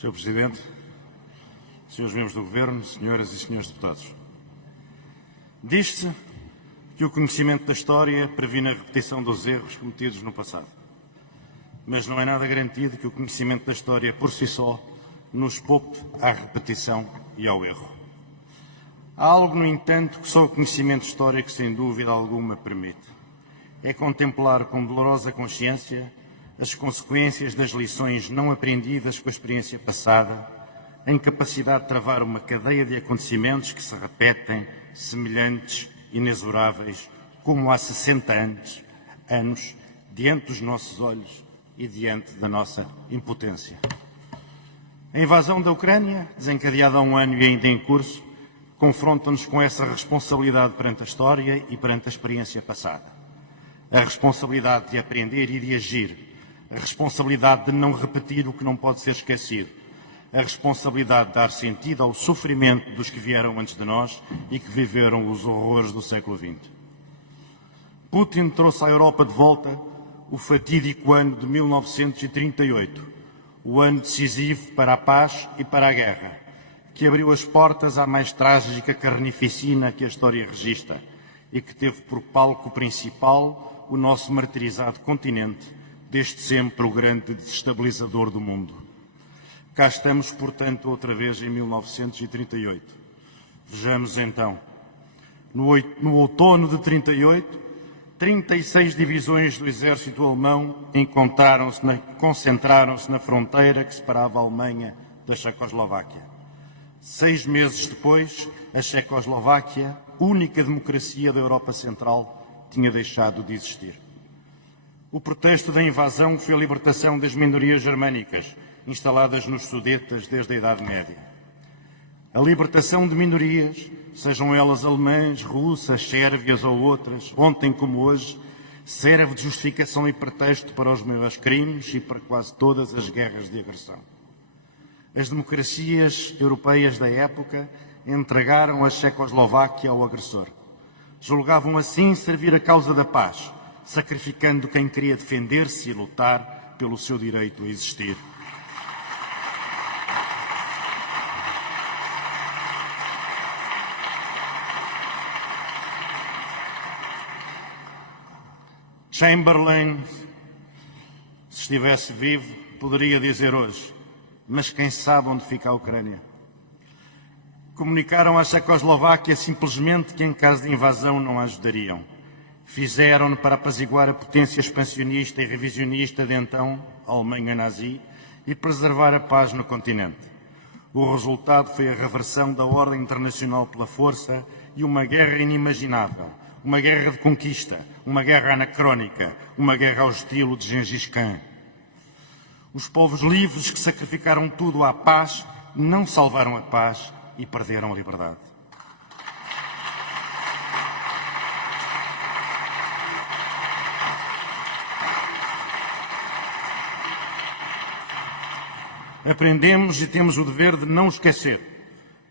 Sr. Presidente, Srs. Membros do Governo, Senhoras e Senhores Deputados. Diz-se que o conhecimento da história previne a repetição dos erros cometidos no passado. Mas não é nada garantido que o conhecimento da história por si só nos poupe à repetição e ao erro. Há algo, no entanto, que só o conhecimento histórico, sem dúvida alguma, permite. É contemplar com dolorosa consciência as consequências das lições não aprendidas com a experiência passada, a incapacidade de travar uma cadeia de acontecimentos que se repetem, semelhantes, inexoráveis, como há 60 anos, diante dos nossos olhos e diante da nossa impotência. A invasão da Ucrânia, desencadeada há um ano e ainda em curso, confronta-nos com essa responsabilidade perante a história e perante a experiência passada. A responsabilidade de aprender e de agir, a responsabilidade de não repetir o que não pode ser esquecido, a responsabilidade de dar sentido ao sofrimento dos que vieram antes de nós e que viveram os horrores do século XX. Putin trouxe à Europa de volta o fatídico ano de 1938, o ano decisivo para a paz e para a guerra, que abriu as portas à mais trágica carnificina que a história registra e que teve por palco principal o nosso martirizado continente, desde sempre o grande desestabilizador do mundo. Cá estamos, portanto, outra vez em 1938. Vejamos então. No outono de 38, 36 divisões do exército alemão concentraram-se na fronteira que separava a Alemanha da Checoslováquia. 6 meses depois, a Checoslováquia, única democracia da Europa Central, tinha deixado de existir. O pretexto da invasão foi a libertação das minorias germânicas, instaladas nos Sudetas desde a Idade Média. A libertação de minorias, sejam elas alemãs, russas, sérvias ou outras, ontem como hoje, serve de justificação e pretexto para os maiores crimes e para quase todas as guerras de agressão. As democracias europeias da época entregaram a Checoslováquia ao agressor. Julgavam assim servir a causa da paz, sacrificando quem queria defender-se e lutar pelo seu direito a existir. Chamberlain, se estivesse vivo, poderia dizer hoje: mas quem sabe onde fica a Ucrânia? Comunicaram à Checoslováquia simplesmente que em caso de invasão não a ajudariam. Fizeram-no para apaziguar a potência expansionista e revisionista de então, a Alemanha nazi, e preservar a paz no continente. O resultado foi a reversão da ordem internacional pela força e uma guerra inimaginável, uma guerra de conquista, uma guerra anacrónica, uma guerra ao estilo de Gengis Khan. Os povos livres que sacrificaram tudo à paz não salvaram a paz e perderam a liberdade. Aprendemos e temos o dever de não esquecer.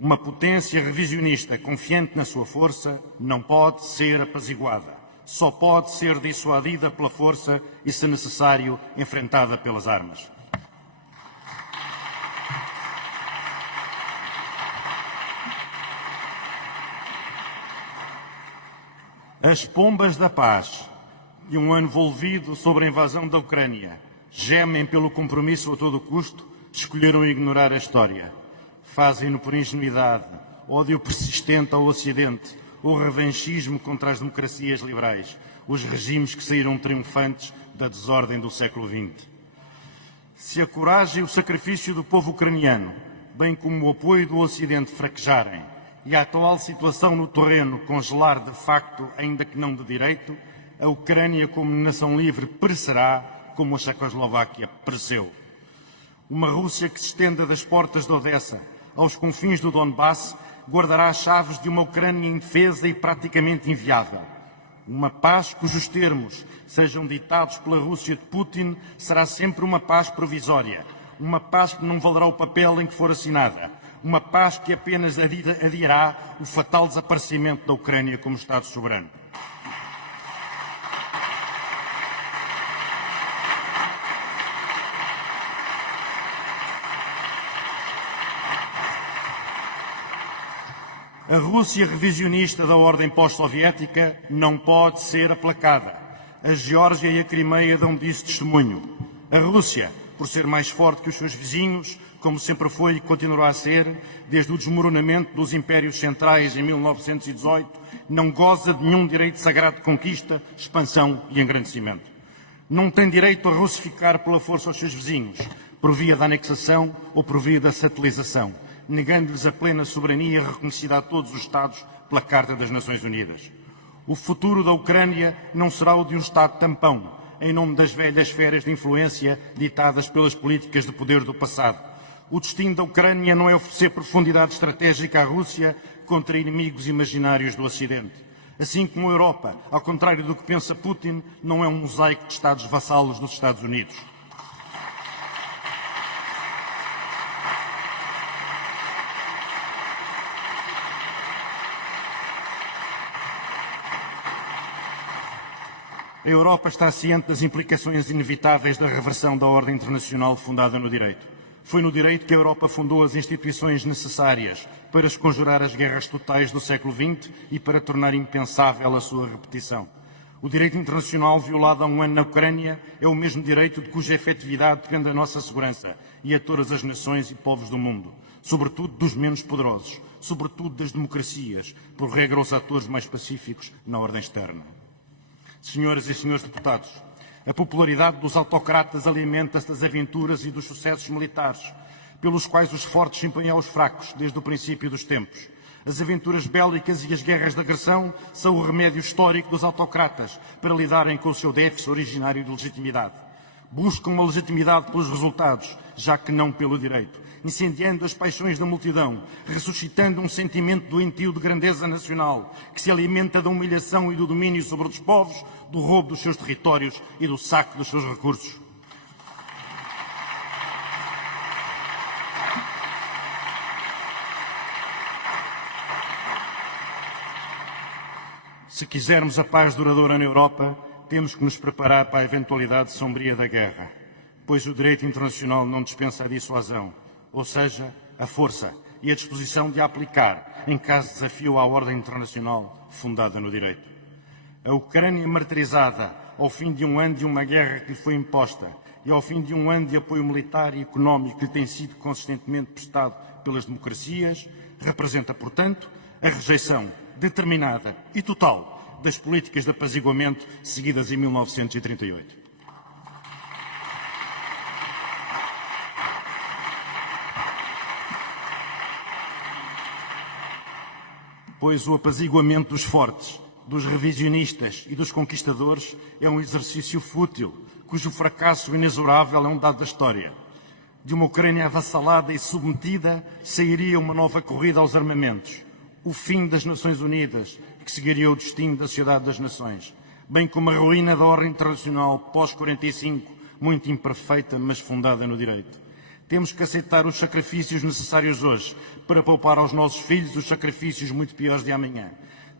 Uma potência revisionista confiante na sua força não pode ser apaziguada. Só pode ser dissuadida pela força e, se necessário, enfrentada pelas armas. As pombas da paz de um ano volvido sobre a invasão da Ucrânia gemem pelo compromisso a todo custo, escolheram ignorar a história. Fazem-no por ingenuidade, ódio persistente ao Ocidente, o revanchismo contra as democracias liberais, os regimes que saíram triunfantes da desordem do século XX. Se a coragem e o sacrifício do povo ucraniano, bem como o apoio do Ocidente, fraquejarem e a atual situação no terreno congelar de facto, ainda que não de direito, a Ucrânia como nação livre perecerá como a Checoslováquia pereceu. Uma Rússia que se estenda das portas de Odessa aos confins do Donbass guardará as chaves de uma Ucrânia indefesa e praticamente inviável. Uma paz cujos termos sejam ditados pela Rússia de Putin será sempre uma paz provisória, uma paz que não valerá o papel em que for assinada, uma paz que apenas adiará o fatal desaparecimento da Ucrânia como Estado soberano. A Rússia revisionista da ordem pós-soviética não pode ser aplacada. A Geórgia e a Crimeia dão disso testemunho. A Rússia, por ser mais forte que os seus vizinhos, como sempre foi e continuará a ser, desde o desmoronamento dos impérios centrais em 1918, não goza de nenhum direito sagrado de conquista, expansão e engrandecimento. Não tem direito a russificar pela força os seus vizinhos, por via da anexação ou por via da satelização, negando-lhes a plena soberania reconhecida a todos os Estados pela Carta das Nações Unidas. O futuro da Ucrânia não será o de um Estado tampão, em nome das velhas esferas de influência ditadas pelas políticas de poder do passado. O destino da Ucrânia não é oferecer profundidade estratégica à Rússia contra inimigos imaginários do Ocidente. Assim como a Europa, ao contrário do que pensa Putin, não é um mosaico de Estados vassalos dos Estados Unidos. A Europa está ciente das implicações inevitáveis da reversão da ordem internacional fundada no direito. Foi no direito que a Europa fundou as instituições necessárias para esconjurar as guerras totais do século XX e para tornar impensável a sua repetição. O direito internacional violado há um ano na Ucrânia é o mesmo direito de cuja efetividade depende a nossa segurança e a todas as nações e povos do mundo, sobretudo dos menos poderosos, sobretudo das democracias, por regra os atores mais pacíficos na ordem externa. Senhoras e senhores deputados, a popularidade dos autocratas alimenta-se das aventuras e dos sucessos militares, pelos quais os fortes impõem aos fracos desde o princípio dos tempos. As aventuras bélicas e as guerras de agressão são o remédio histórico dos autocratas para lidarem com o seu déficit originário de legitimidade. Buscam uma legitimidade pelos resultados, já que não pelo direito, incendiando as paixões da multidão, ressuscitando um sentimento doentio de grandeza nacional, que se alimenta da humilhação e do domínio sobre os povos, do roubo dos seus territórios e do saque dos seus recursos. Se quisermos a paz duradoura na Europa, temos que nos preparar para a eventualidade sombria da guerra, pois o direito internacional não dispensa a dissuasão, ou seja, a força e a disposição de a aplicar em caso de desafio à ordem internacional fundada no direito. A Ucrânia martirizada ao fim de um ano de uma guerra que lhe foi imposta e ao fim de um ano de apoio militar e económico que lhe tem sido consistentemente prestado pelas democracias, representa, portanto, a rejeição determinada e total das políticas de apaziguamento seguidas em 1938. Pois o apaziguamento dos fortes, dos revisionistas e dos conquistadores é um exercício fútil, cujo fracasso inexorável é um dado da história. De uma Ucrânia avassalada e submetida, sairia uma nova corrida aos armamentos, o fim das Nações Unidas, que seguiria o destino da Sociedade das Nações, bem como a ruína da ordem internacional pós-45, muito imperfeita, mas fundada no direito. Temos que aceitar os sacrifícios necessários hoje para poupar aos nossos filhos os sacrifícios muito piores de amanhã.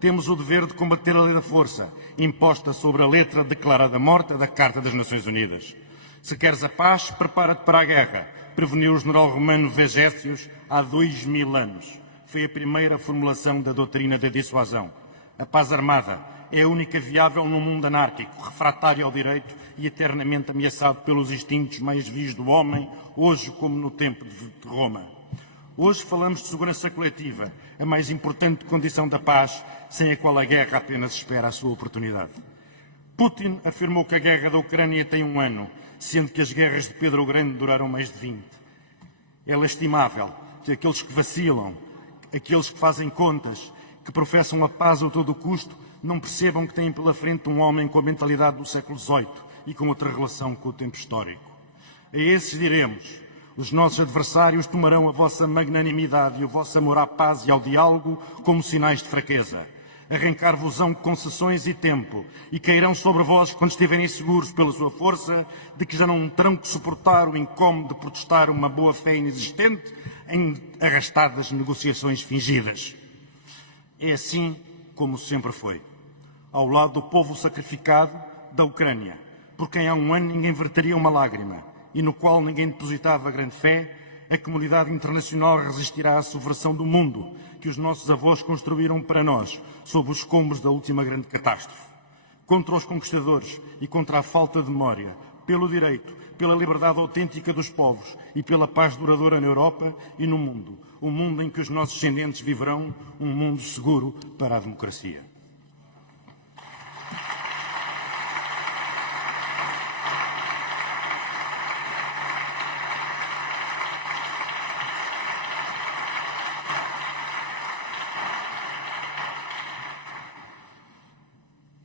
Temos o dever de combater a lei da força, imposta sobre a letra declarada morta da Carta das Nações Unidas. Se queres a paz, prepara-te para a guerra, preveniu o general romano Vegécios há 2000 anos. Foi a primeira formulação da doutrina da dissuasão. A paz armada é a única viável num mundo anárquico, refratário ao direito e eternamente ameaçado pelos instintos mais vios do homem, hoje como no tempo de Roma. Hoje falamos de segurança coletiva, a mais importante condição da paz, sem a qual a guerra apenas espera a sua oportunidade. Putin afirmou que a guerra da Ucrânia tem 1 ano, sendo que as guerras de Pedro o Grande duraram mais de 20. É lastimável que aqueles que vacilam, aqueles que fazem contas, que professam a paz a todo custo, não percebam que têm pela frente um homem com a mentalidade do século XVIII e com outra relação com o tempo histórico. A esses diremos: os nossos adversários tomarão a vossa magnanimidade e o vosso amor à paz e ao diálogo como sinais de fraqueza. Arrancar-vos-ão concessões e tempo, e cairão sobre vós quando estiverem seguros pela sua força, de que já não terão que suportar o incómodo de protestar uma boa-fé inexistente em arrastadas negociações fingidas. É assim como sempre foi. Ao lado do povo sacrificado da Ucrânia, por quem há 1 ano ninguém verteria uma lágrima e no qual ninguém depositava grande fé, A comunidade internacional resistirá à subversão do mundo que os nossos avós construíram para nós, sob os escombros da última grande catástrofe. Contra os conquistadores e contra a falta de memória, pelo direito, pela liberdade autêntica dos povos e pela paz duradoura na Europa e no mundo. Um mundo em que os nossos descendentes viverão um mundo seguro para a democracia.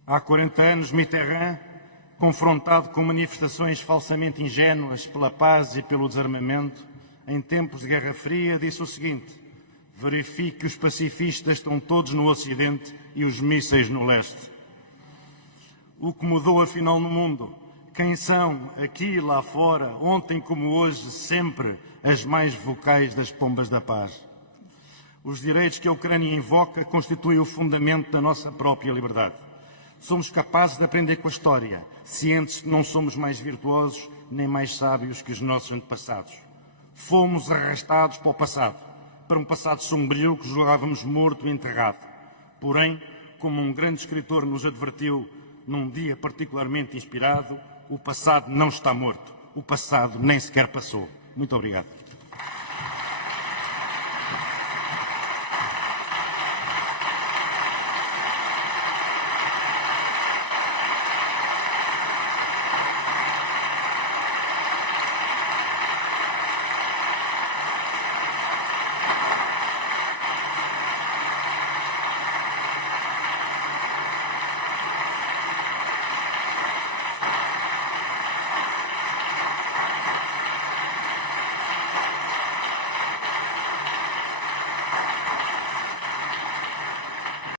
Há 40 anos, Mitterrand, confrontado com manifestações falsamente ingênuas pela paz e pelo desarmamento, em tempos de Guerra Fria, disse o seguinte: verifique que os pacifistas estão todos no Ocidente e os mísseis no Leste. O que mudou afinal no mundo? Quem são, aqui e lá fora, ontem como hoje, sempre as mais vocais das pombas da paz? Os direitos que a Ucrânia invoca constituem o fundamento da nossa própria liberdade. Somos capazes de aprender com a história, cientes que não somos mais virtuosos nem mais sábios que os nossos antepassados. Fomos arrastados para o passado, para um passado sombrio que julgávamos morto e enterrado. Porém, como um grande escritor nos advertiu num dia particularmente inspirado, o passado não está morto, o passado nem sequer passou. Muito obrigado.